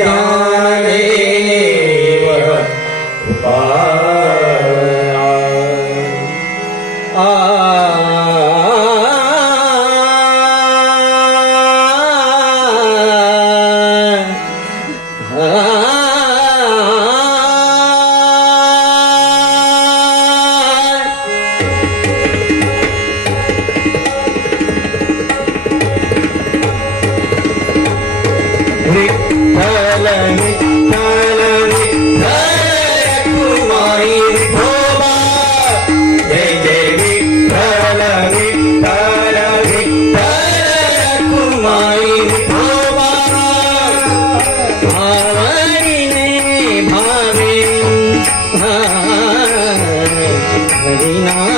야. 사 Hare Rama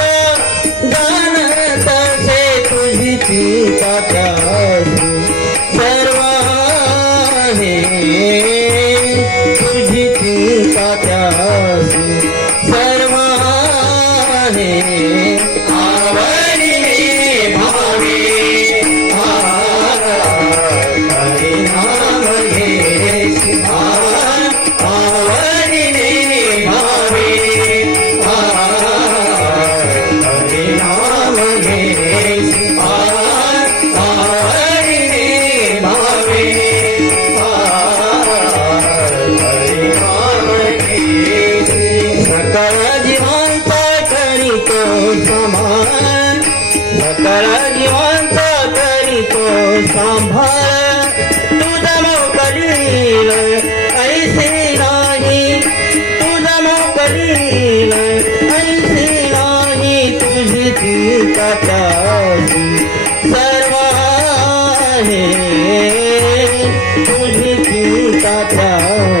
কাটাও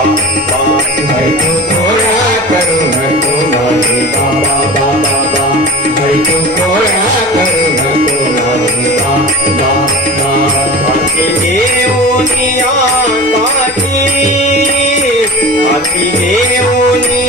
I'll be there when you need me.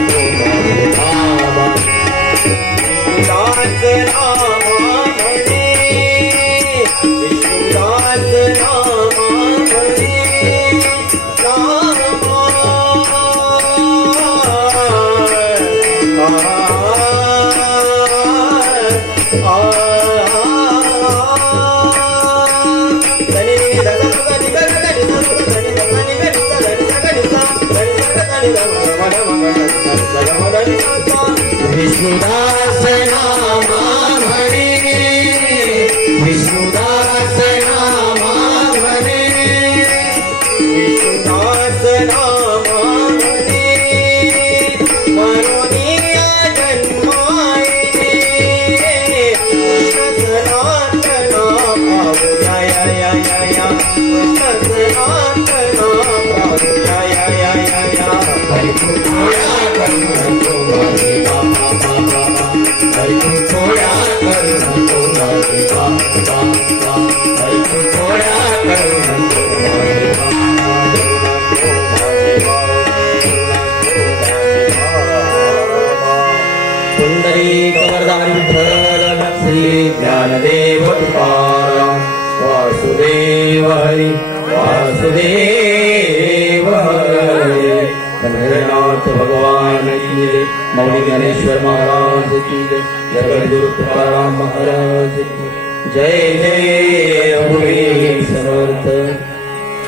Vishnudas नामा हरे विष्णुदास ज्ञानदेव पारा वासुदेव हरि वासुदेव हरे पंद्रनाथ भगवान की जय मौली गणेश्वर महाराज की जय तुकाराम महाराज की जय जय समर्थ